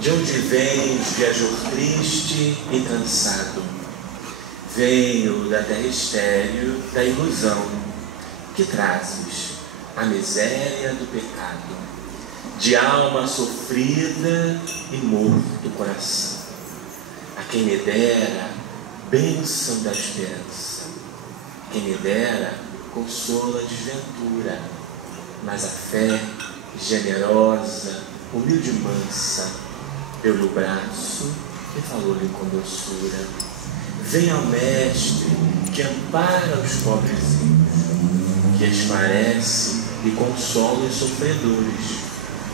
De onde vens, viajor triste e cansado? Venho da terra estéril da ilusão, que trazes a miséria do pecado, de alma sofrida e morto coração. A quem me dera bênção da esperança, quem me dera consolo a desventura, mas a fé generosa, humilde e mansa, deu-lhe o braço e falou-lhe com doçura. Venha ao Mestre que ampara os pobrezinhos, que esclarece e consola os sofredores,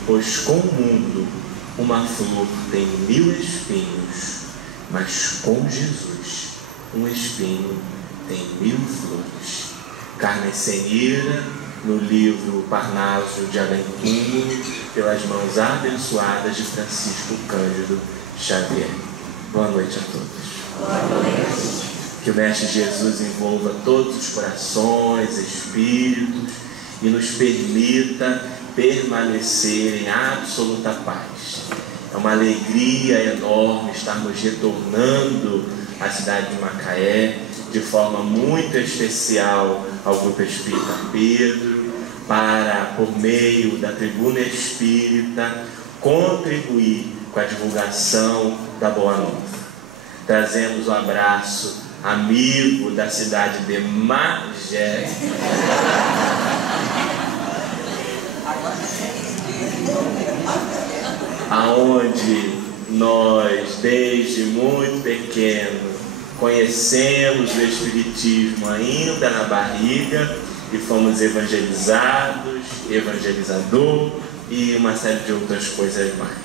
pois com o mundo uma flor tem 1000 espinhos, mas com Jesus um espinho tem 1000 flores. Carmen Senira, no livro Parnaso de Além Túmulo, pelas mãos abençoadas de Francisco Cândido Xavier. Boa noite a todos. Boa noite. Que o Mestre Jesus envolva todos os corações, espíritos e nos permita permanecer em absoluta paz. É uma alegria enorme estarmos retornando à cidade de Macaé, de forma muito especial ao Grupo Espírita Pedro, para, por meio da Tribuna Espírita, contribuir com a divulgação da Boa Nova. Trazemos o abraço amigo da cidade de Magé, aonde nós, desde muito pequeno, conhecemos o Espiritismo ainda na barriga e fomos evangelizados, evangelizador e uma série de outras coisas mais.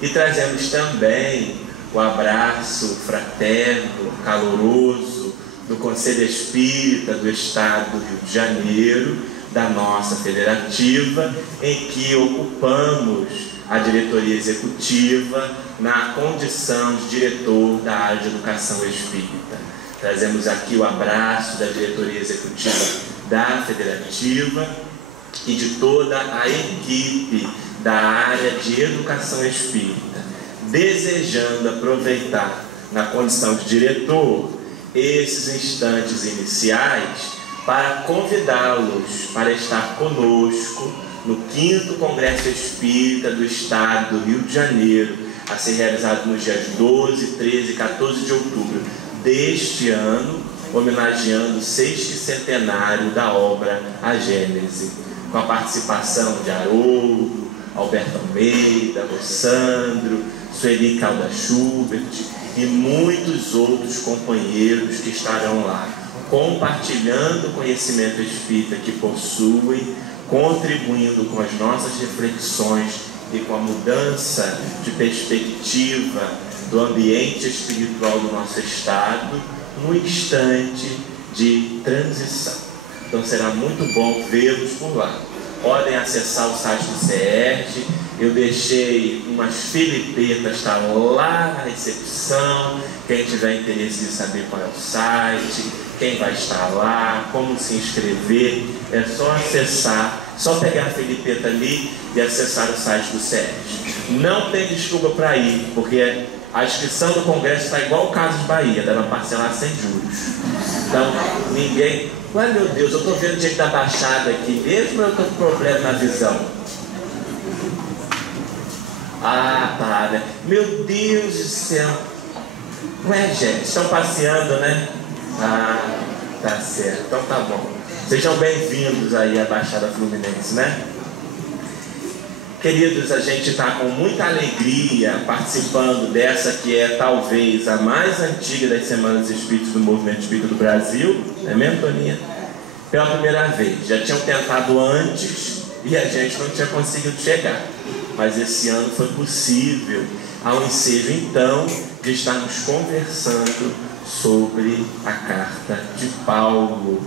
E trazemos também o abraço fraterno, caloroso do Conselho Espírita do Estado do Rio de Janeiro, da nossa federativa, em que ocupamos a diretoria executiva na condição de diretor da área de educação espírita. Trazemos aqui o abraço da diretoria executiva da federativa e de toda a equipe da área de educação espírita, desejando aproveitar na condição de diretor esses instantes iniciais para convidá-los para estar conosco no 5º Congresso Espírita do Estado do Rio de Janeiro, a ser realizado nos dias 12, 13 e 14 de outubro deste ano, homenageando o 6º centenário da obra A Gênese, com a participação de Haroldo, Alberto Almeida, Rossandro, Sueli Calda Schubert e muitos outros companheiros que estarão lá, compartilhando o conhecimento espírita que possuem, contribuindo com as nossas reflexões e com a mudança de perspectiva do ambiente espiritual do nosso Estado, num instante de transição. Então será muito bom vê-los por lá. Podem acessar o site do CERJ. Eu deixei umas filipetas, tá lá na recepção. Quem tiver interesse de saber qual é o site, quem vai estar lá, como se inscrever, é só acessar, só pegar a filipeta ali e acessar o site do CERJ. Não tem desculpa para ir, porque a inscrição do Congresso está igual o caso de Bahia, dá para parcelar sem juros. Então, ninguém... Ai meu Deus, eu estou vendo gente da Baixada aqui mesmo, eu estou com problema na visão. Ah, tá, né? Meu Deus do céu. Ué, gente, estão passeando, né? Ah, tá certo, então tá bom. Sejam bem-vindos aí à Baixada Fluminense, né? Queridos, a gente está com muita alegria participando dessa que é talvez a mais antiga das Semanas Espíritas do Movimento Espírita do Brasil, não é mesmo, Toninha? Pela primeira vez. Já tinham tentado antes e a gente não tinha conseguido chegar. Mas esse ano foi possível, ao ensejo então de estarmos conversando sobre a carta de Paulo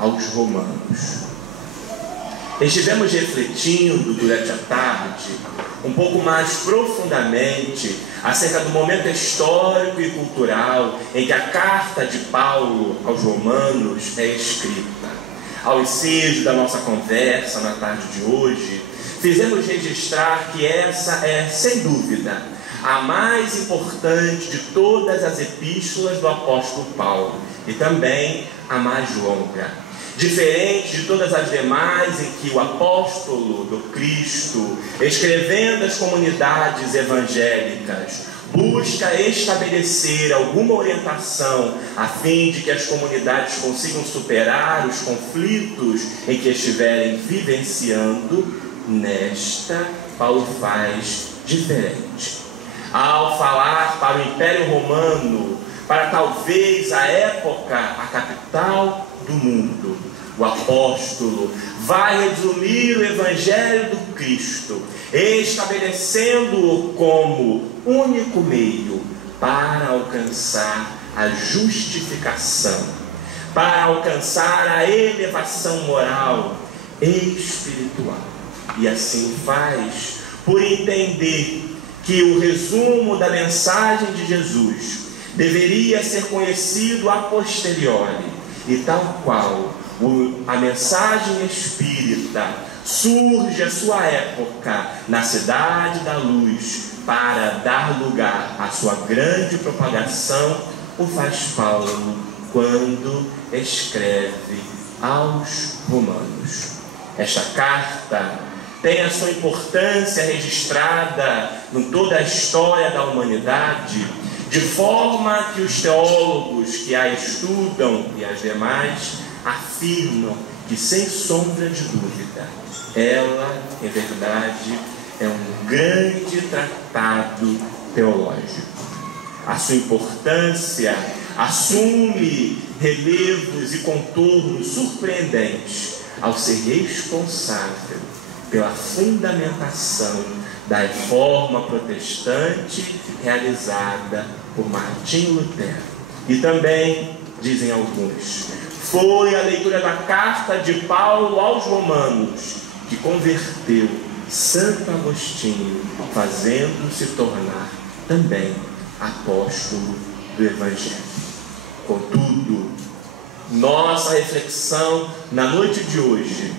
aos Romanos. Estivemos refletindo durante a tarde um pouco mais profundamente acerca do momento histórico e cultural em que a carta de Paulo aos Romanos é escrita. Ao ensejo da nossa conversa na tarde de hoje, fizemos registrar que essa é, sem dúvida, a mais importante de todas as epístolas do apóstolo Paulo e também a mais longa. Diferente de todas as demais em que o apóstolo do Cristo, escrevendo às comunidades evangélicas, busca estabelecer alguma orientação a fim de que as comunidades consigam superar os conflitos em que estiverem vivenciando, nesta, Paulo faz diferente. Ao falar para o Império Romano, para talvez a época, a capital do mundo, o apóstolo vai resumir o Evangelho do Cristo, estabelecendo-o como único meio para alcançar a justificação, para alcançar a elevação moral e espiritual. E assim faz por entender que o resumo da mensagem de Jesus deveria ser conhecido a posteriori, e tal qual a mensagem espírita surge à sua época na Cidade da Luz para dar lugar à sua grande propagação, o faz Paulo quando escreve aos Romanos. Esta carta tem a sua importância registrada em toda a história da humanidade, de forma que os teólogos que a estudam e as demais afirmam que, sem sombra de dúvida, ela, em verdade, é um grande tratado teológico. A sua importância assume relevos e contornos surpreendentes ao ser responsável pela fundamentação da reforma protestante realizada por Martim Lutero. E também, dizem alguns, foi a leitura da carta de Paulo aos Romanos que converteu Santo Agostinho, fazendo-se tornar também apóstolo do Evangelho. Contudo, nossa reflexão na noite de hoje,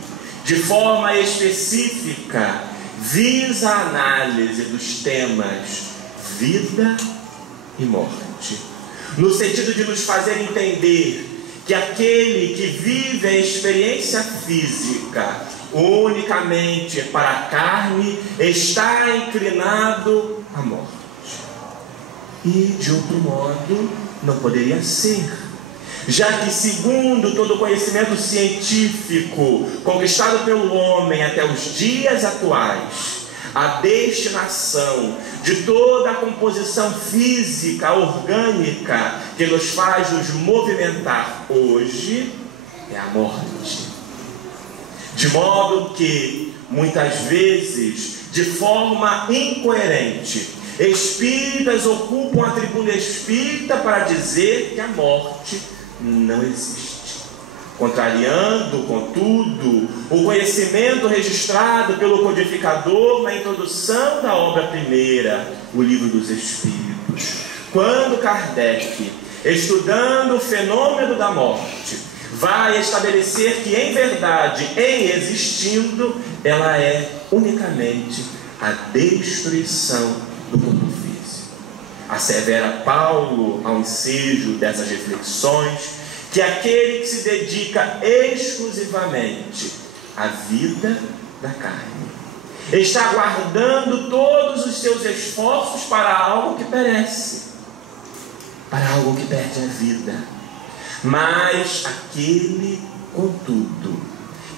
de forma específica, visa a análise dos temas vida e morte, no sentido de nos fazer entender que aquele que vive a experiência física unicamente para a carne está inclinado à morte. E de outro modo não poderia ser, já que, segundo todo o conhecimento científico conquistado pelo homem até os dias atuais, a destinação de toda a composição física, orgânica, que nos faz nos movimentar hoje, é a morte. De modo que, muitas vezes, de forma incoerente, espíritas ocupam a tribuna espírita para dizer que a morte não existe, contrariando, contudo, o conhecimento registrado pelo codificador na introdução da obra primeira, o Livro dos Espíritos, quando Kardec, estudando o fenômeno da morte, vai estabelecer que, em verdade, em existindo, ela é unicamente a destruição do corpo físico. Assevera Paulo, ao ensejo dessas reflexões, que aquele que se dedica exclusivamente à vida da carne está guardando todos os seus esforços para algo que perece, para algo que perde a vida. Mas aquele, contudo,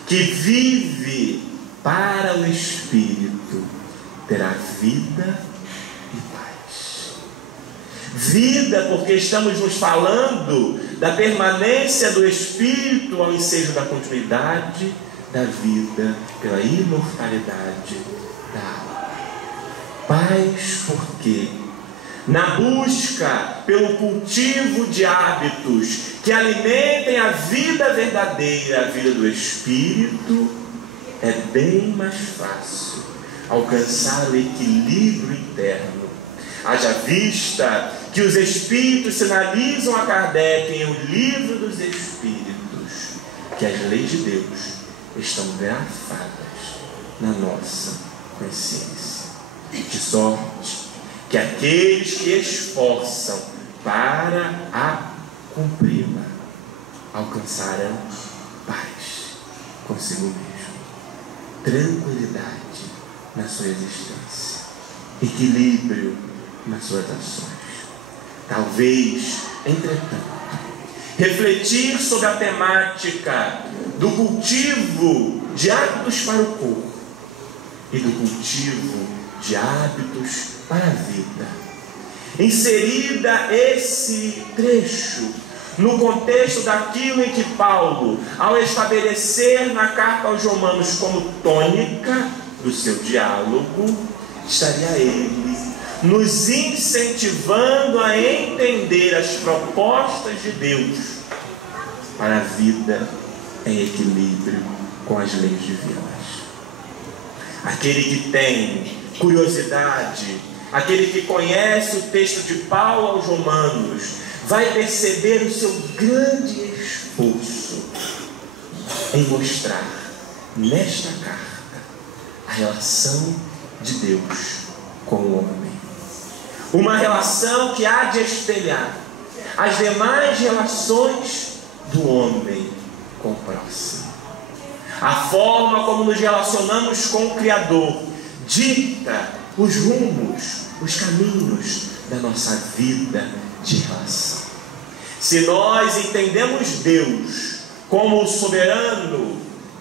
que vive para o Espírito, terá vida e paz. Vida, porque estamos nos falando da permanência do Espírito ao ensejo da continuidade da vida, pela imortalidade da alma. Paz, porque na busca pelo cultivo de hábitos que alimentem a vida verdadeira, a vida do Espírito, é bem mais fácil alcançar o equilíbrio interno. Haja vista que os Espíritos sinalizam a Kardec em O Livro dos Espíritos que as leis de Deus estão grafadas na nossa consciência. De sorte que aqueles que esforçam para a cumpri-la alcançarão paz consigo mesmo, tranquilidade na sua existência, equilíbrio nas suas ações. Talvez, entretanto, refletir sobre a temática do cultivo de hábitos para o corpo e do cultivo de hábitos para a vida, inserida esse trecho no contexto daquilo em que Paulo, ao estabelecer na carta aos Romanos como tônica do seu diálogo, estaria ele nos incentivando a entender as propostas de Deus para a vida em equilíbrio com as leis divinas. Aquele que tem curiosidade, aquele que conhece o texto de Paulo aos Romanos, vai perceber o seu grande esforço em mostrar nesta carta a relação de Deus com o homem. Uma relação que há de espelhar as demais relações do homem com o próximo. A forma como nos relacionamos com o Criador dita os rumos, os caminhos da nossa vida de relação. Se nós entendemos Deus como o soberano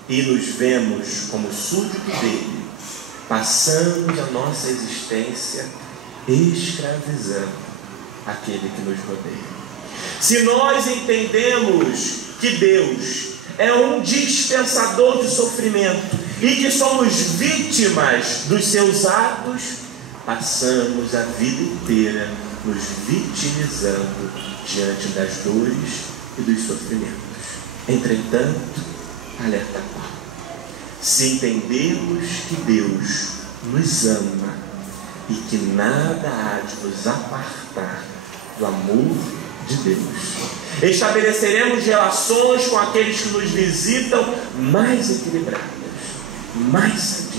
e nos vemos como súdito dele, passamos a nossa existência escravizando aquele que nos rodeia. Se nós entendemos que Deus é um dispensador de sofrimento e que somos vítimas dos seus atos, passamos a vida inteira nos vitimizando diante das dores e dos sofrimentos. Entretanto, alerta Paulo, se entendermos que Deus nos ama e que nada há de nos apartar do amor de Deus, estabeleceremos relações com aqueles que nos visitam mais equilibradas, mais sadias.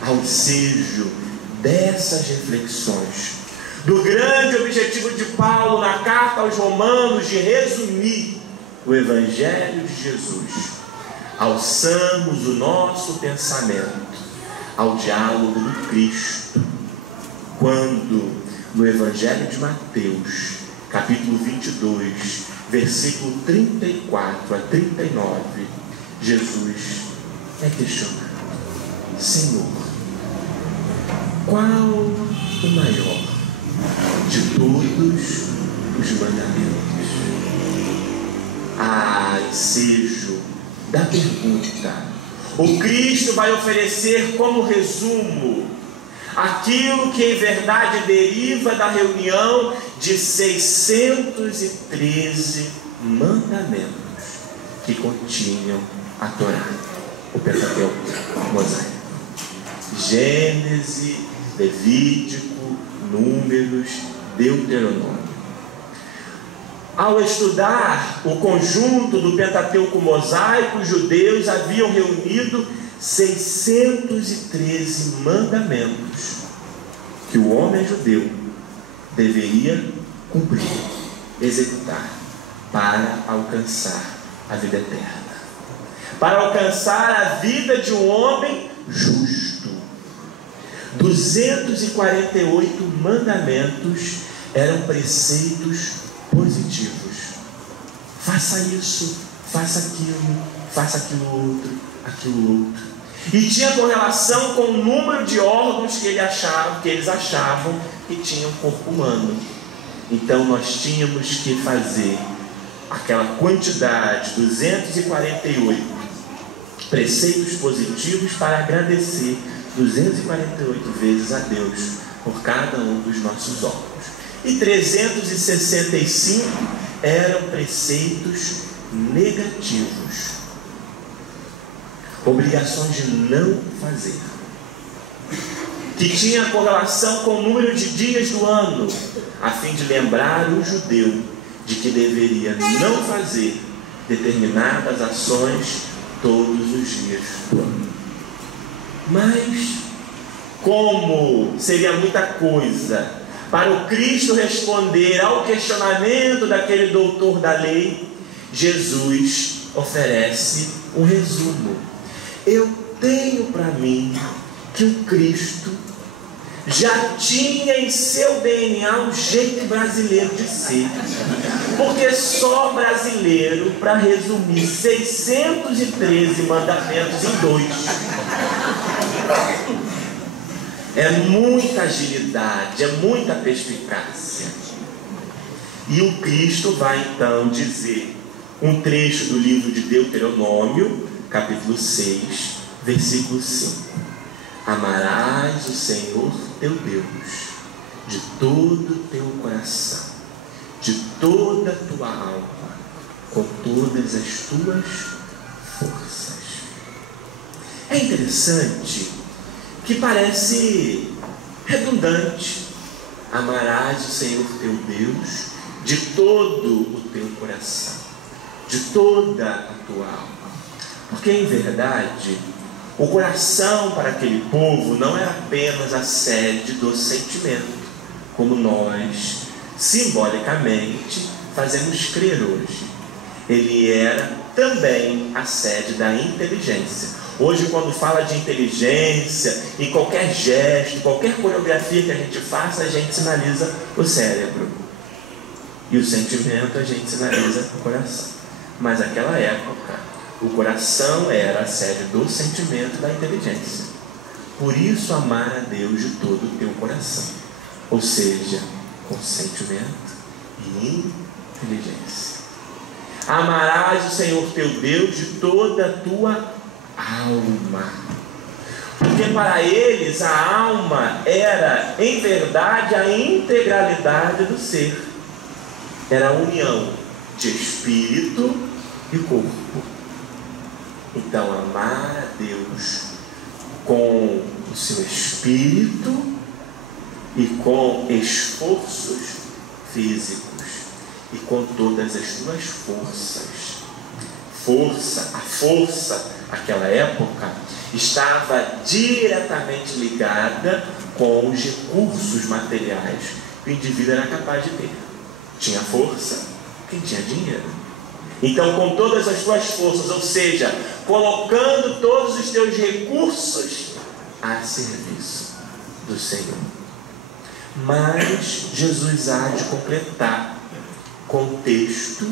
Ao ensejo dessas reflexões, do grande objetivo de Paulo na carta aos Romanos de resumir o Evangelho de Jesus, alçamos o nosso pensamento ao diálogo do Cristo, quando no Evangelho de Mateus, capítulo 22, versículo 34 a 39, Jesus é questionado: Senhor, qual o maior de todos os mandamentos? A ensejo da pergunta, o Cristo vai oferecer como resumo aquilo que em verdade deriva da reunião de 613 mandamentos que continham a Torá, o Pentateuco mosaico. Gênesis, Levítico, Números, Deuteronômio. Ao estudar o conjunto do Pentateuco mosaico, os judeus haviam reunido 613 mandamentos que o homem judeu deveria cumprir, executar, para alcançar a vida eterna, para alcançar a vida de um homem justo. 248 mandamentos eram preceitos positivos. Faça isso, faça aquilo, faça aquilo outro, aquilo outro. E tinha correlação com o número de órgãos que eles achavam que tinham corpo humano. Então nós tínhamos que fazer aquela quantidade, 248 preceitos positivos, para agradecer 248 vezes a Deus por cada um dos nossos órgãos. E 365 eram preceitos negativos, obrigações de não fazer, que tinha correlação com o número de dias do ano, a fim de lembrar o judeu de que deveria não fazer determinadas ações todos os dias do ano. Mas, como seria muita coisa para o Cristo responder ao questionamento daquele doutor da lei, Jesus oferece um resumo. Eu tenho para mim que o Cristo já tinha em seu DNA um jeito brasileiro de ser, porque só brasileiro para resumir 613 mandamentos em 2. É muita agilidade, é muita perspicácia. E o Cristo vai então dizer um trecho do livro de Deuteronômio, capítulo 6, versículo 5. Amarás o Senhor teu Deus de todo o teu coração, de toda a tua alma, com todas as tuas forças. É interessante que parece redundante. Amarás o Senhor teu Deus de todo o teu coração, de toda a tua alma. Porque em verdade, o coração para aquele povo não era apenas a sede do sentimento, como nós simbolicamente fazemos crer hoje. Ele era também a sede da inteligência. Hoje, quando fala de inteligência, e qualquer gesto, qualquer coreografia que a gente faça, a gente sinaliza o cérebro. E o sentimento a gente sinaliza o coração. Mas naquela época, o coração era a sede do sentimento e da inteligência. Por isso, amar a Deus de todo o teu coração. Ou seja, com sentimento e inteligência. Amarás o Senhor teu Deus de toda a tua alma. Porque para eles a alma era, em verdade, a integralidade do ser. Era a união de espírito e corpo. Então, amar a Deus com o seu espírito e com esforços físicos e com todas as suas forças. A força, naquela época, estava diretamente ligada com os recursos materiais que o indivíduo era capaz de ter. Tinha força quem tinha dinheiro. Então, com todas as tuas forças, ou seja, colocando todos os teus recursos a serviço do Senhor. Mas Jesus há de completar com o texto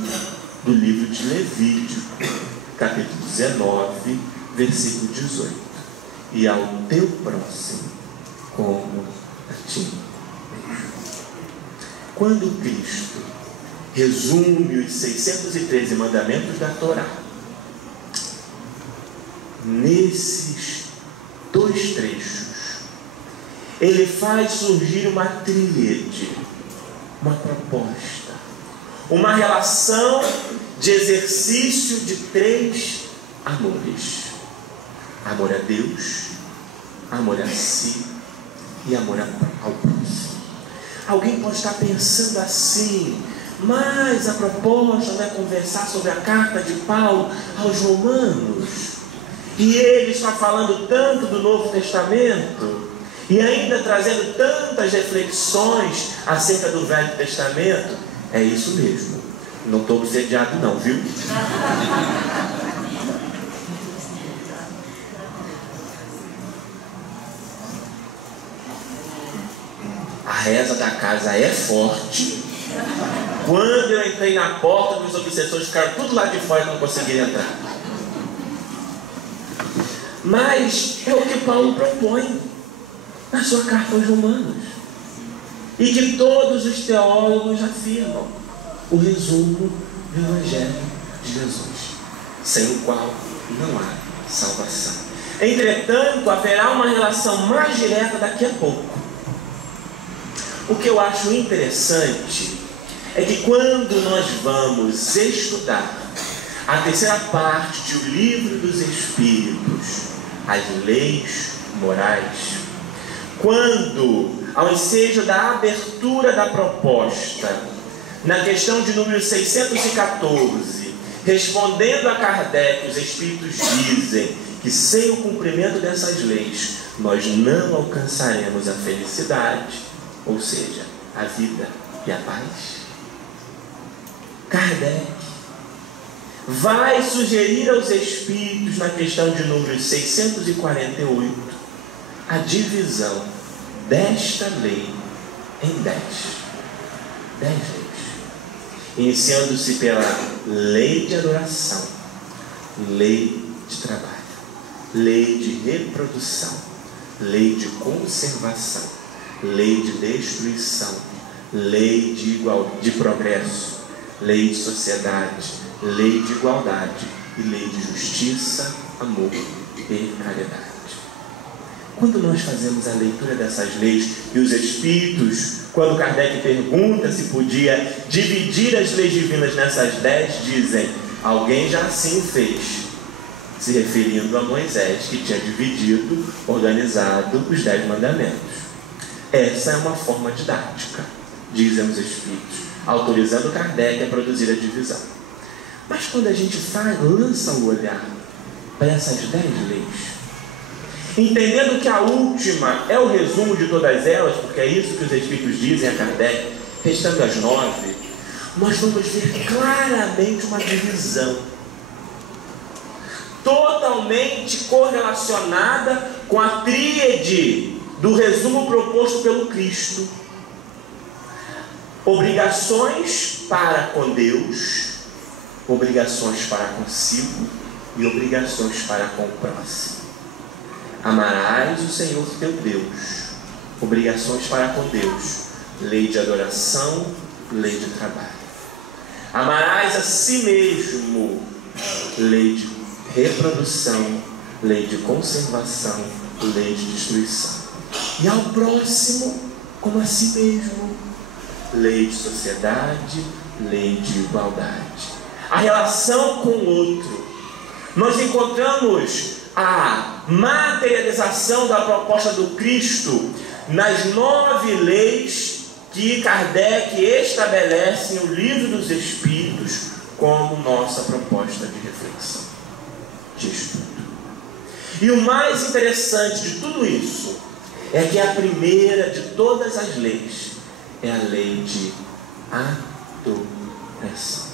do livro de Levítico, capítulo 19, versículo 18. E ao teu próximo como a ti mesmo. Quando Cristo resume os 613 mandamentos da Torá, nesses 2 trechos, ele faz surgir uma tríade, uma proposta, uma relação de exercício de 3 amores: amor a Deus, amor a si e amor ao próximo. Alguém pode estar pensando assim: mas a proposta não é conversar sobre a carta de Paulo aos Romanos, e ele está falando tanto do Novo Testamento, e ainda trazendo tantas reflexões acerca do Velho Testamento. É isso mesmo, não estou obsediado não, viu? A reza da casa é forte. Quando eu entrei na porta, meus obsessores ficaram tudo lá de fora e não conseguiram entrar. Mas é o que Paulo propõe na sua carta aos Romanos, e que todos os teólogos afirmam: o resumo do Evangelho de Jesus, sem o qual não há salvação. Entretanto, haverá uma relação mais direta daqui a pouco. O que eu acho interessante é que quando nós vamos estudar a terceira parte do livro dos Espíritos, as leis morais, quando, ao ensejo da abertura da proposta, na questão de número 614, Respondendo a Kardec, os Espíritos dizem que sem o cumprimento dessas leis, nós não alcançaremos a felicidade, ou seja, a vida e a paz. Kardec vai sugerir aos Espíritos, na questão de número 648, a divisão desta lei em 10 leis. Iniciando-se pela lei de adoração, lei de trabalho, lei de reprodução, lei de conservação, lei de destruição, lei de progresso, lei de sociedade, lei de igualdade e lei de justiça, amor e caridade. Quando nós fazemos a leitura dessas leis e os Espíritos, quando Kardec pergunta se podia dividir as leis divinas nessas 10, dizem: alguém já assim fez, se referindo a Moisés, que tinha dividido, organizado os 10 mandamentos. Essa é uma forma didática, dizem os Espíritos, autorizando Kardec a produzir a divisão. Mas quando a gente lança o olhar para essas 10 leis, entendendo que a última é o resumo de todas elas, porque é isso que os Espíritos dizem a Kardec, restando as 9, nós vamos ver claramente uma divisão totalmente correlacionada com a tríade do resumo proposto pelo Cristo: obrigações para com Deus, obrigações para consigo e obrigações para com o próximo. Amarás o Senhor teu Deus, obrigações para com Deus, lei de adoração, lei de trabalho. Amarás a si mesmo, lei de reprodução, lei de conservação, lei de destruição. E ao próximo como a si mesmo, lei de sociedade, lei de igualdade. A relação com o outro. Nós encontramos a materialização da proposta do Cristo nas 9 leis que Kardec estabelece no Livro dos Espíritos como nossa proposta de reflexão, de estudo. E o mais interessante de tudo isso é que a primeira de todas as leis é a lei de adoração.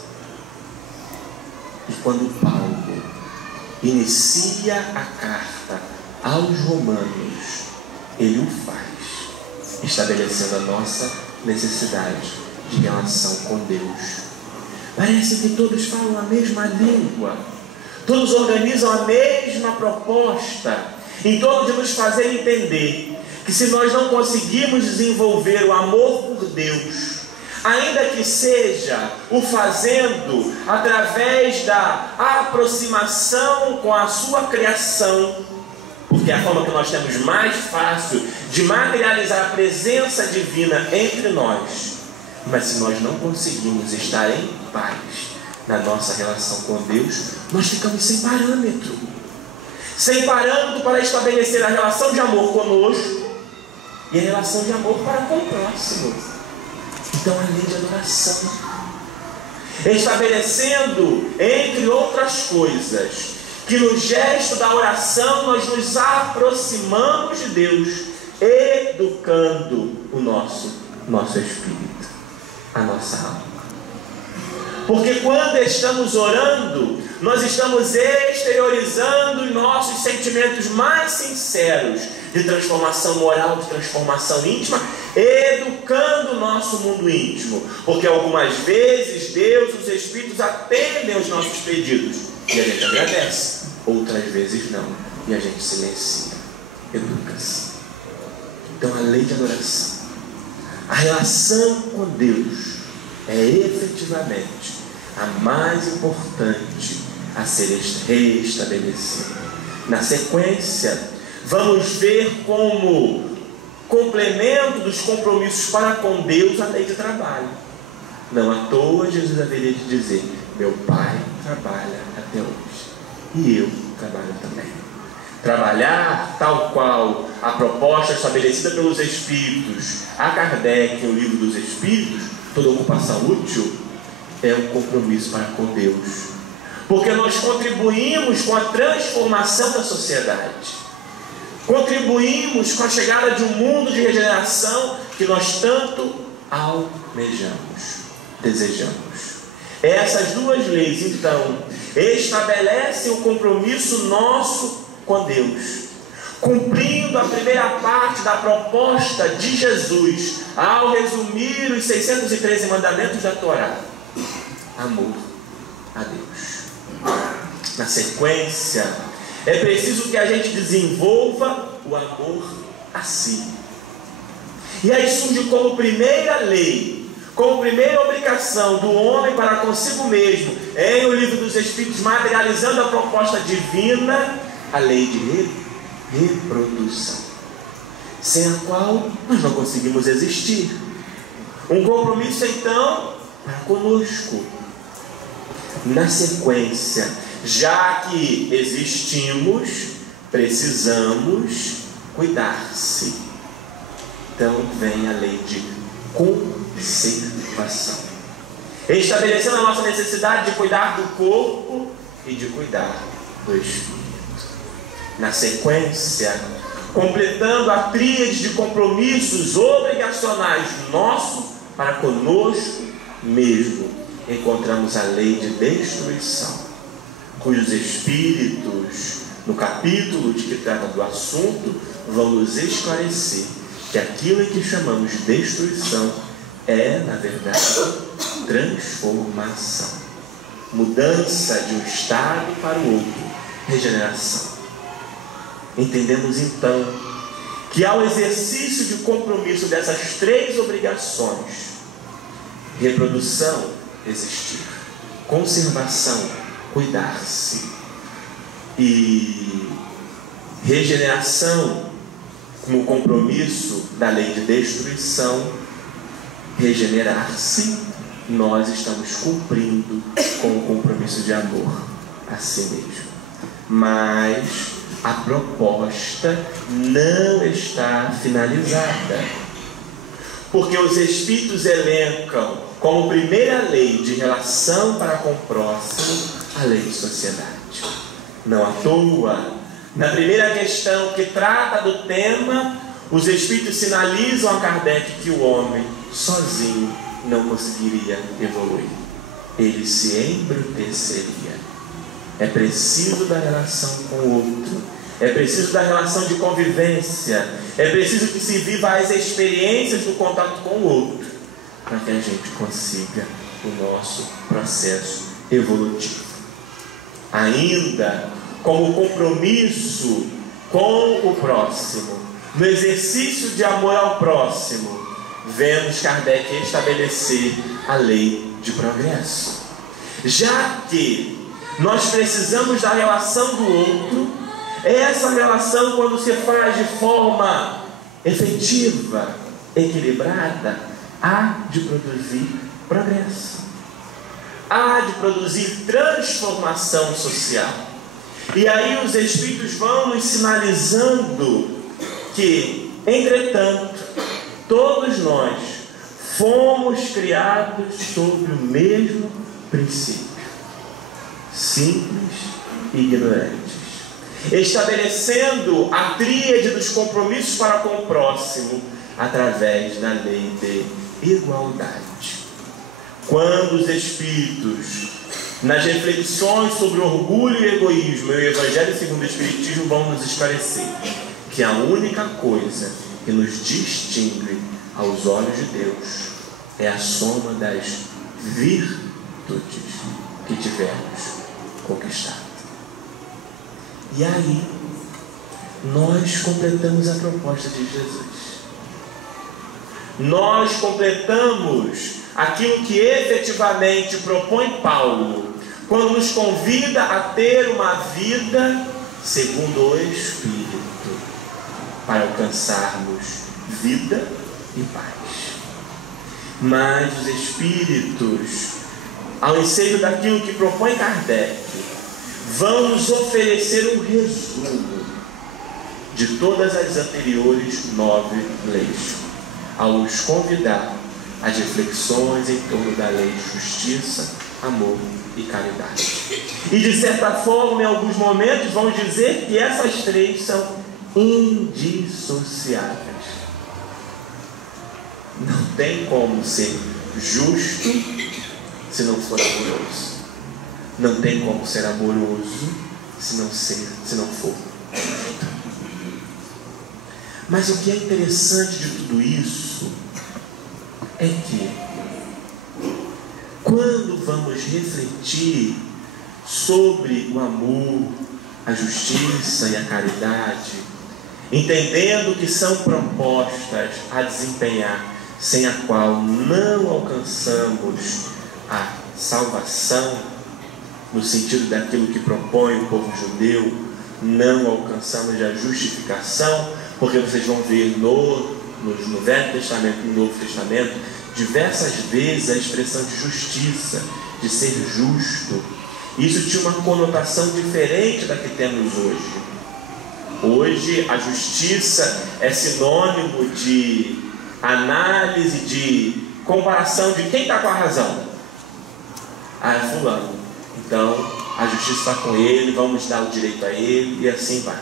E quando Paulo inicia a carta aos Romanos, ele o faz estabelecendo a nossa necessidade de relação com Deus. Parece que todos falam a mesma língua, todos organizam a mesma proposta, em torno de nos fazer entender que se nós não conseguirmos desenvolver o amor por Deus, ainda que seja o fazendo através da aproximação com a sua criação, porque é a forma que nós temos mais fácil de materializar a presença divina entre nós. Mas se nós não conseguimos estar em paz na nossa relação com Deus, nós ficamos sem parâmetro para estabelecer a relação de amor conosco e a relação de amor para com o próximo. Então a lei de adoração, estabelecendo, entre outras coisas, que no gesto da oração nós nos aproximamos de Deus, educando o nosso espírito, a nossa alma. Porque quando estamos orando, nós estamos exteriorizando os nossos sentimentos mais sinceros de transformação moral, de transformação íntima, educando o nosso mundo íntimo. Porque algumas vezes Deus, os Espíritos atendem aos nossos pedidos e a gente agradece, outras vezes não, e a gente silencia. Educa-se. Então a lei de adoração, a relação com Deus, é efetivamente a mais importante a ser restabelecida. Na sequência, vamos ver como complemento dos compromissos para com Deus a lei de trabalho. Não à toa Jesus haveria de dizer: meu Pai trabalha até hoje e eu trabalho também. Trabalhar, tal qual a proposta estabelecida pelos Espíritos a Kardec, o Livro dos Espíritos, toda ocupação útil, é um compromisso para com Deus. porque nós contribuímos com a transformação da sociedade, contribuímos com a chegada de um mundo de regeneração que nós tanto almejamos, desejamos. Essas duas leis, então, estabelecem o compromisso nosso com Deus, cumprindo a primeira parte da proposta de Jesus ao resumir os 613 mandamentos da Torá: amor a Deus. Na sequência, é preciso que a gente desenvolva o amor a si. E aí surge como primeira lei, como primeira obrigação do homem para consigo mesmo, em O Livro dos Espíritos, materializando a proposta divina, a lei de reprodução, sem a qual nós não conseguimos existir. Um compromisso, então, para conosco. Na sequência, já que existimos, precisamos cuidar-se. Então vem a lei de conservação, estabelecendo a nossa necessidade de cuidar do corpo e de cuidar do espírito. Na sequência, completando a tríade de compromissos obrigacionais nosso para conosco mesmo, encontramos a lei de destruição, cujos espíritos, no capítulo de que trata do assunto, vão nos esclarecer que aquilo em que chamamos de destruição é, na verdade, transformação, mudança de um estado para o outro, regeneração. Entendemos então que ao exercício de compromisso dessas três obrigações, reprodução, existir, conservação, cuidar-se, e regeneração, como compromisso da lei de destruição, regenerar-se, nós estamos cumprindo com o compromisso de amor a si mesmo. Mas a proposta não está finalizada, porque os Espíritos elencam como primeira lei de relação para com o próximo a lei de sociedade. Não à toa, na primeira questão que trata do tema, os Espíritos sinalizam a Kardec que o homem sozinho não conseguiria evoluir, ele se embruteceria. É preciso da relação com o outro, é preciso da relação de convivência, é preciso que se viva as experiências do contato com o outro, para que a gente consiga o nosso processo evolutivo. Ainda como compromisso com o próximo, no exercício de amor ao próximo, vemos Kardec estabelecer a lei de progresso. Já que nós precisamos da relação do outro, essa relação, quando se faz de forma efetiva, equilibrada, há de produzir progresso, há de produzir transformação social. E aí os Espíritos vão nos sinalizando que, entretanto, todos nós fomos criados sob o mesmo princípio, simples e ignorantes, estabelecendo a tríade dos compromissos para com o próximo através da lei de igualdade. Quando os Espíritos, nas reflexões sobre o orgulho e o egoísmo e o Evangelho segundo o Espiritismo, vão nos esclarecer que a única coisa que nos distingue aos olhos de Deus é a soma das virtudes que tivermos conquistado. E aí nós completamos a proposta de Jesus. Nós completamos aquilo que efetivamente propõe Paulo, quando nos convida a ter uma vida segundo o Espírito, para alcançarmos vida e paz. Mas os Espíritos, ao ensejo daquilo que propõe Kardec, vão nos oferecer um resumo de todas as anteriores 9 leis, ao nos convidar às reflexões em torno da lei de justiça, amor e caridade. E de certa forma, em alguns momentos, vamos dizer que essas três são indissociáveis. Não tem como ser justo se não for amoroso. Não tem como ser amoroso se não for justo. Mas o que é interessante de tudo isso é que, quando vamos refletir sobre o amor, a justiça e a caridade, entendendo que são propostas a desempenhar, sem a qual não alcançamos a salvação, no sentido daquilo que propõe o povo judeu, não alcançamos a justificação, porque vocês vão ver no Velho Testamento e no Novo Testamento, diversas vezes a expressão de justiça, de ser justo. Isso tinha uma conotação diferente da que temos hoje. Hoje a justiça é sinônimo de análise, de comparação de quem está com a razão. Ah, é fulano, então a justiça está com ele, vamos dar o direito a ele, e assim vai.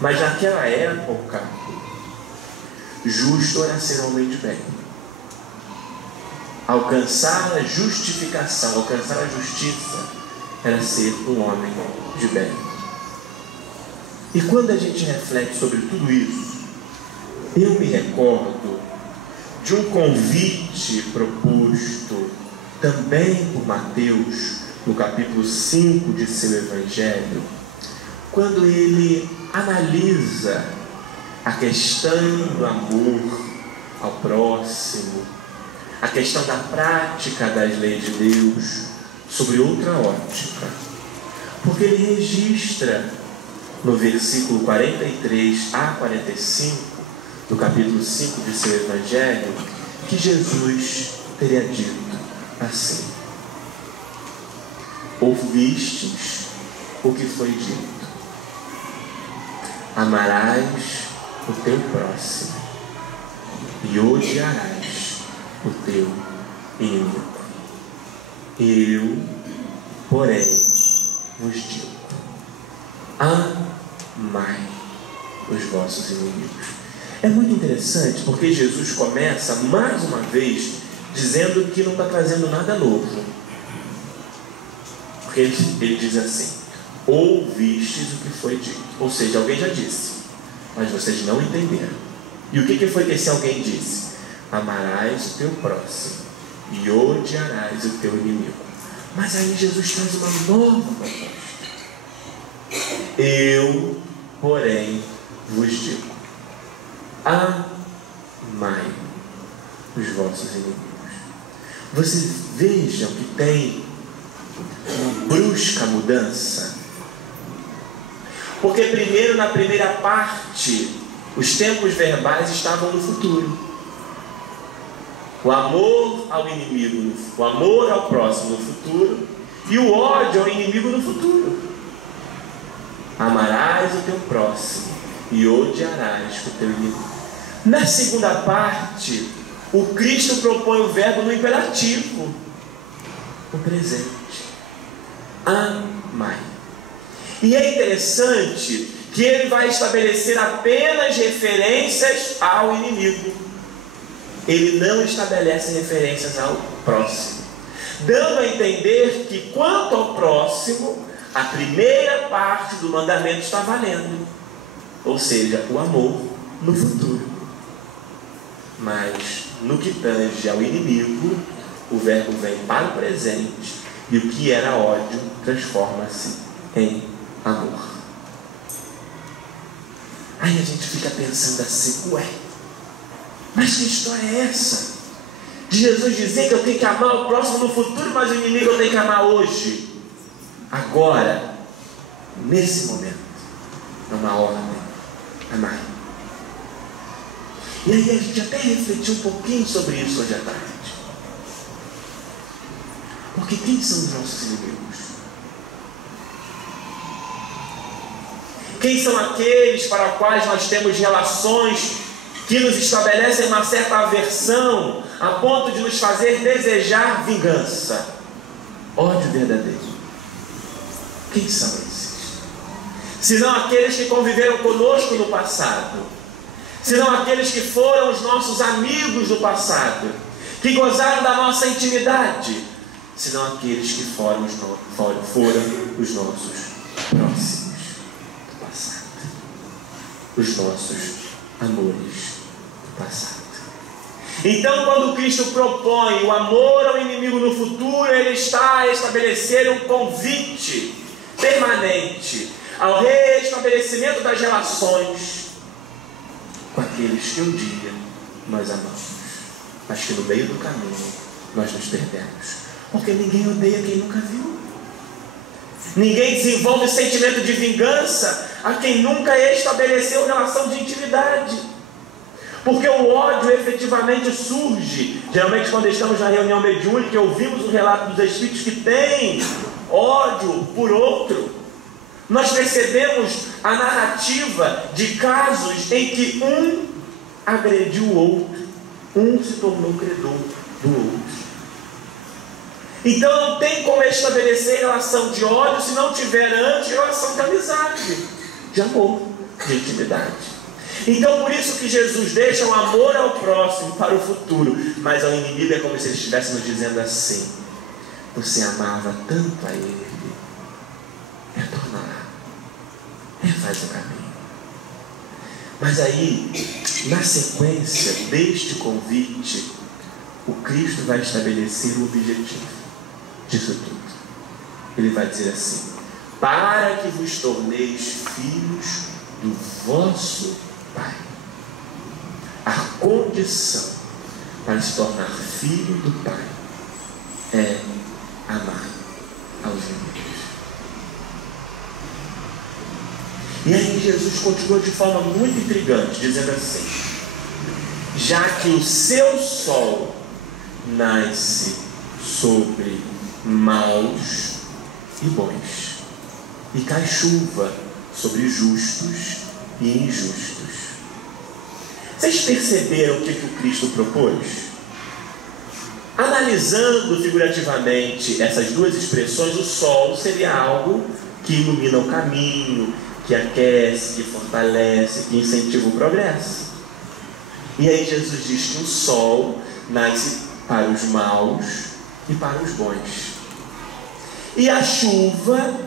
Mas naquela época, justo era ser homem de bem. Alcançar a justificação, alcançar a justiça, era ser um homem de bem. E quando a gente reflete sobre tudo isso, eu me recordo de um convite proposto também por Mateus, no capítulo 5 de seu Evangelho, quando ele analisa a questão do amor ao próximo, a questão da prática das leis de Deus, sobre outra ótica. Porque ele registra no versículo 43 a 45 do capítulo 5 de seu Evangelho, que Jesus teria dito assim: ouvistes o que foi dito, amarás o teu próximo e odiarás o teu inimigo. Eu, porém, vos digo: amai os vossos inimigos. É muito interessante, porque Jesus começa mais uma vez dizendo que não está trazendo nada novo. Porque ele diz assim: ouvistes o que foi dito. Ou seja, alguém já disse, mas vocês não entenderam. E o que foi que esse alguém disse? Amarás o teu próximo e odiarás o teu inimigo. Mas aí Jesus traz uma nova proposta. Eu, porém, vos digo: amai os vossos inimigos. Vocês vejam que tem uma brusca mudança. Porque primeiro, na primeira parte, os tempos verbais estavam no futuro. O amor ao inimigo, o amor ao próximo no futuro, e o ódio ao inimigo no futuro. Amarás o teu próximo e odiarás o teu inimigo. Na segunda parte, o Cristo propõe o verbo no imperativo, o presente: amai. E é interessante que ele vai estabelecer apenas referências ao inimigo. Ele não estabelece referências ao próximo, dando a entender que, quanto ao próximo, a primeira parte do mandamento está valendo, ou seja, o amor no futuro. Mas no que tange ao inimigo, o verbo vem para o presente, e o que era ódio transforma-se em amor. Aí a gente fica pensando assim: ué, mas que história é essa? De Jesus dizer que eu tenho que amar o próximo no futuro, mas o inimigo eu tenho que amar hoje, agora, nesse momento. É uma ordem: amar. E aí a gente até refletiu um pouquinho sobre isso hoje à tarde. Porque quem são os nossos inimigos? Quem são aqueles para os quais nós temos relações que nos estabelecem uma certa aversão, a ponto de nos fazer desejar vingança? ódio verdadeiro. Quem são esses? Senão aqueles que conviveram conosco no passado, senão aqueles que foram os nossos amigos do passado, que gozaram da nossa intimidade, senão aqueles que foram os nossos próximos do passado, os nossos amores do passado. Então, quando Cristo propõe o amor ao inimigo no futuro, Ele está a estabelecer um convite permanente ao reestabelecimento das relações com aqueles que um dia nós amamos, mas que no meio do caminho nós nos perdemos. Porque ninguém odeia quem nunca viu. Ninguém desenvolve sentimento de vingança a quem nunca estabeleceu relação de intimidade. Porque o ódio efetivamente surge, geralmente quando estamos na reunião mediúnica e ouvimos o relato dos espíritos que têm ódio por outro. Nós percebemos a narrativa de casos em que um agrediu o outro, um se tornou credor do outro. Então não tem como estabelecer relação de ódio se não tiver antes relação de amizade, de amor, de intimidade. Então por isso que Jesus deixa o amor ao próximo para o futuro, mas ao inimigo é como se ele estivesse nos dizendo assim: você amava tanto a ele, retorna lá, refaz o caminho. Mas aí, na sequência deste convite, o Cristo vai estabelecer o objetivo disso tudo. Ele vai dizer assim: para que vos torneis filhos do vosso Pai. A condição para se tornar filho do Pai é amar aos inimigos. E aí Jesus continua de forma muito intrigante, dizendo assim: já que o seu sol nasce sobre maus e bons, e cai chuva sobre justos e injustos. Vocês perceberam o que o Cristo propôs? Analisando figurativamente essas duas expressões, o sol seria algo que ilumina o caminho, que aquece, que fortalece, que incentiva o progresso. E aí Jesus diz que o sol nasce para os maus e para os bons. E a chuva,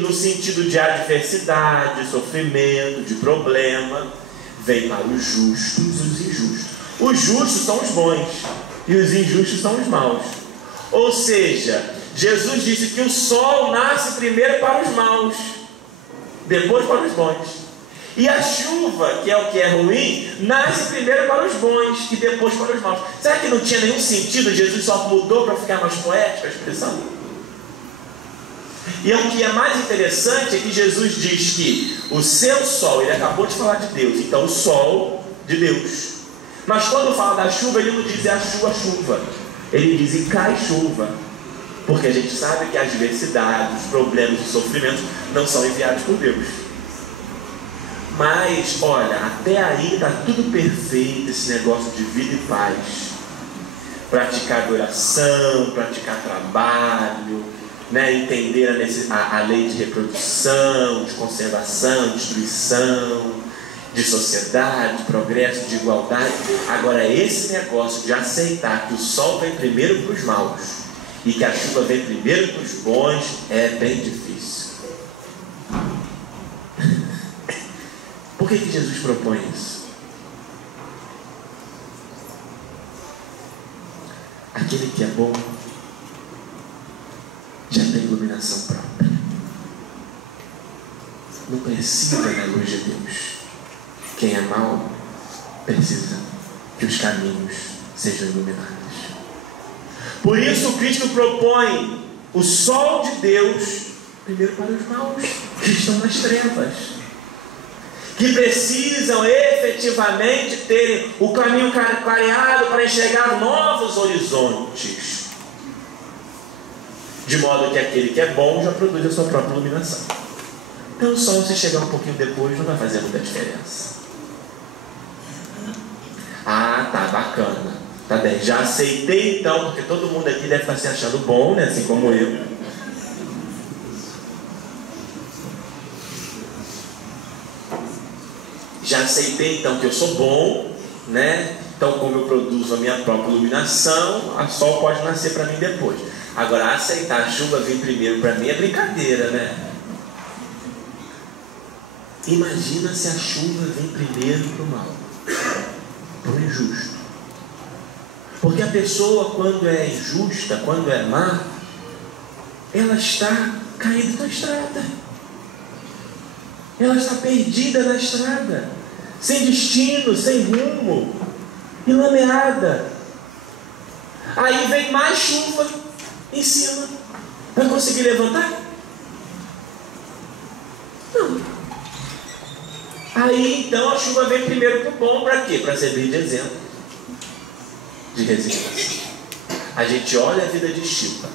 no sentido de adversidade, de sofrimento, de problema, vem para os justos e os injustos. Os justos são os bons e os injustos são os maus. Ou seja, Jesus disse que o sol nasce primeiro para os maus, depois para os bons. E a chuva, que é ruim, nasce primeiro para os bons e depois para os maus. Será que não tinha nenhum sentido? Jesus só mudou para ficar mais poética a expressão? E o que é mais interessante é que Jesus diz que o seu sol, ele acabou de falar de Deus, então o sol de Deus. Mas quando fala da chuva, ele não diz a chuva, ele diz e cai chuva. Porque a gente sabe que as adversidades, os problemas, os sofrimentos não são enviados por Deus. Mas, olha, até aí está tudo perfeito, esse negócio de vida e paz. Praticar adoração, praticar trabalho, entender a lei de reprodução, de conservação, de destruição, de sociedade, de progresso, de igualdade. Agora, esse negócio de aceitar que o sol vem primeiro para os maus e que a chuva vem primeiro para os bons é bem difícil. Por que Jesus propõe isso? Aquele que é bom já tem iluminação própria. Não precisa da luz de Deus. Quem é mau precisa que os caminhos sejam iluminados. Por isso Cristo propõe o sol de Deus primeiro para os maus que estão nas trevas, que precisam efetivamente terem o caminho clareado para enxergar novos horizontes, de modo que aquele que é bom já produz a sua própria iluminação. Então o sol, se chegar um pouquinho depois, não vai fazer muita diferença. Ah, tá, bacana. Tá bem, já aceitei então, porque todo mundo aqui deve estar se achando bom, né? Assim como eu. Já aceitei então que eu sou bom, né? Então, como eu produzo a minha própria iluminação, a sol pode nascer para mim depois. Agora, aceitar a chuva vir primeiro para mim é brincadeira, né? Imagina se a chuva vem primeiro para o mal, para o injusto. Porque a pessoa, quando é injusta, quando é má, ela está caída na estrada. Ela está perdida na estrada, sem destino, sem rumo, enlameada. Aí vem mais chuva em cima. Vai conseguir levantar? Não. Aí então a chuva vem primeiro para o bom, para quê? Para servir de exemplo de resiliência. A gente olha a vida de Chico.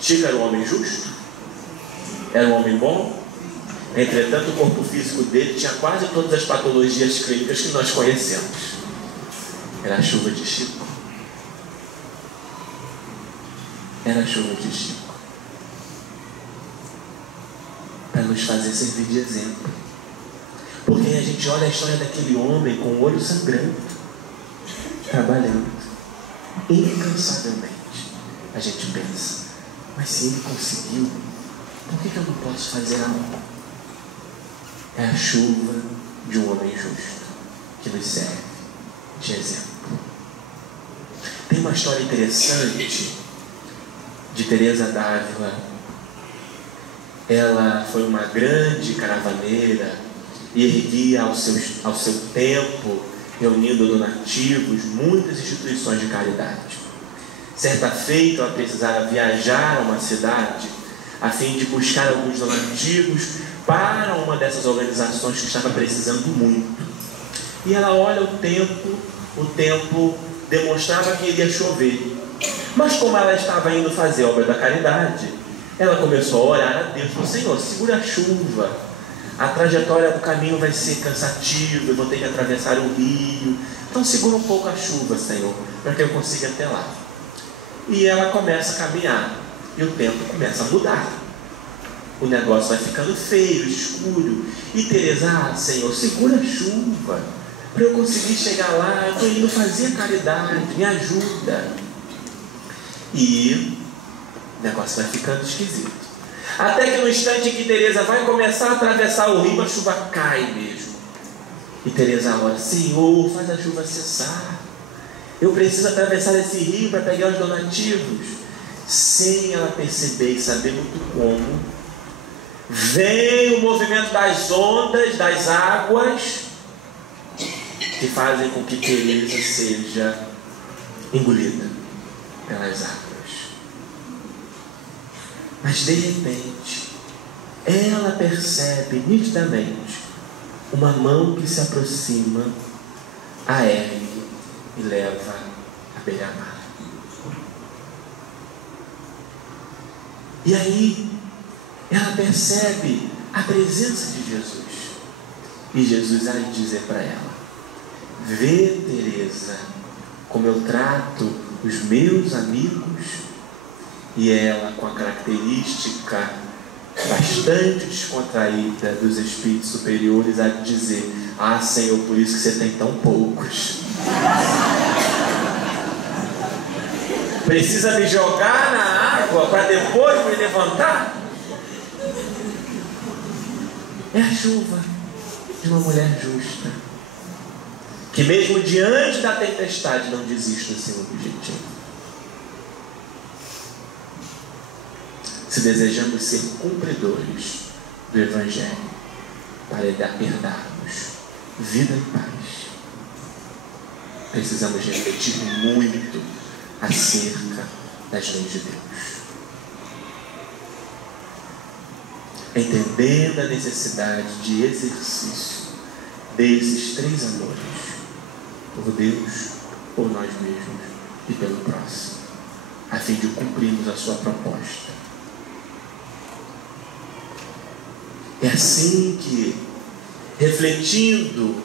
Chico era um homem justo? Era um homem bom? Entretanto, o corpo físico dele tinha quase todas as patologias clínicas que nós conhecemos. Era a chuva de Chico. Era a chuva de Chico. Para nos fazer servir de exemplo. Porque a gente olha a história daquele homem com o olho sangrando, trabalhando, incansavelmente. A gente pensa, mas se ele conseguiu, por que eu não posso fazer algo? É a chuva de um homem justo que nos serve de exemplo. Tem uma história interessante de Teresa d'Ávila. Ela foi uma grande caravaneira e erguia ao seu tempo, reunindo donativos, muitas instituições de caridade. Certa feita, ela precisava viajar a uma cidade a fim de buscar alguns donativos para uma dessas organizações que estava precisando muito. E ela olha o tempo demonstrava que iria chover. Mas como ela estava indo fazer a obra da caridade, ela começou a orar a Deus, falou: Senhor, segura a chuva, a trajetória do caminho vai ser cansativa, eu vou ter que atravessar o rio, então segura um pouco a chuva, Senhor, para que eu consiga até lá. E ela começa a caminhar, e o tempo começa a mudar. O negócio vai ficando feio, escuro. E Teresa: Senhor, segura a chuva, para eu conseguir chegar lá, eu estou indo fazer caridade, me ajuda. E o negócio vai ficando esquisito. Até que no instante em que Teresa vai começar a atravessar o rio, a chuva cai mesmo. E Teresa ora: Senhor, faz a chuva cessar. Eu preciso atravessar esse rio para pegar os donativos. Sem ela perceber e saber muito como, vem o movimento das ondas, das águas, que fazem com que Teresa seja engolida pelas águas. Mas de repente, ela percebe nitidamente uma mão que se aproxima, a ergue e leva à beira-mar. E aí, ela percebe a presença de Jesus. E Jesus vai dizer para ela: vê, Teresa, como eu trato os meus amigos. E ela, com a característica bastante descontraída dos espíritos superiores, a dizer: ah, Senhor, por isso que você tem tão poucos. Precisa me jogar na água para depois me levantar? É a chuva de uma mulher justa, que mesmo diante da tempestade não desiste do seu objetivo. Se desejamos ser cumpridores do Evangelho para herdarmos vida e paz, precisamos refletir muito acerca das leis de Deus, entendendo a necessidade de exercício desses três amores: por Deus, por nós mesmos e pelo próximo, a fim de cumprirmos a sua proposta. É assim que, refletindo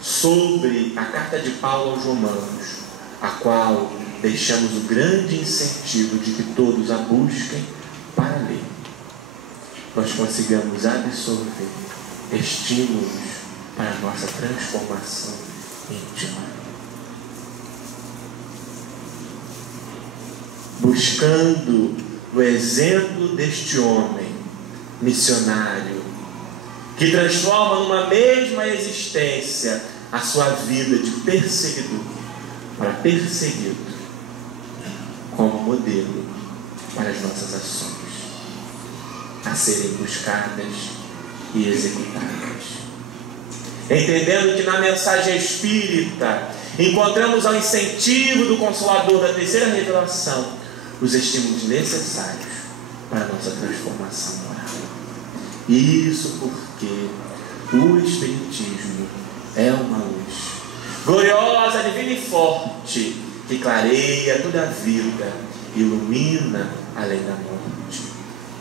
sobre a carta de Paulo aos Romanos, a qual deixamos o grande incentivo de que todos a busquem para ler, nós consigamos absorver estímulos para a nossa transformação íntima. Buscando o exemplo deste homem missionário, que transforma numa mesma existência a sua vida de perseguidor para perseguido, como modelo para as nossas ações a serem buscadas e executadas. Entendendo que na mensagem espírita encontramos ao incentivo do Consolador da terceira revelação os estímulos necessários para a nossa transformação moral. Isso porque o Espiritismo é uma luz gloriosa, divina e forte, que clareia toda a vida, ilumina além da morte.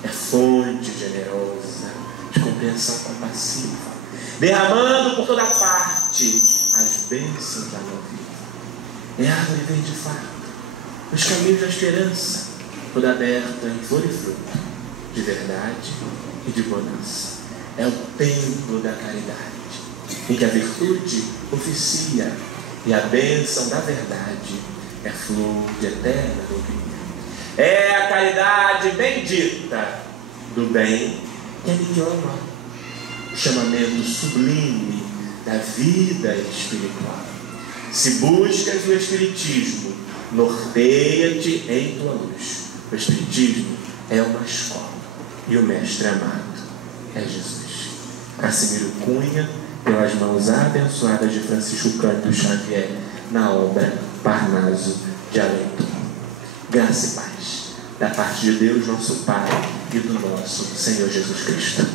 É fonte generosa de compreensão compassiva, derramando por toda parte as bênçãos da vida. É árvore verde farta, os caminhos da esperança, toda aberta em flor e fruto, de verdade e de bonança. É o templo da caridade, em que a virtude oficia e a bênção da verdade é flor de eterna alegria. É a caridade bendita do bem que aniquila o mal, o chamamento sublime da vida espiritual. Se buscas o Espiritismo, norteia-te em tua luz. O Espiritismo é uma escola e o mestre amado é Jesus. Casimiro Cunha, pelas mãos abençoadas de Francisco Cândido Xavier, na obra Parnaso de Além Túmulo. Graça e paz da parte de Deus, nosso Pai, e do nosso Senhor Jesus Cristo.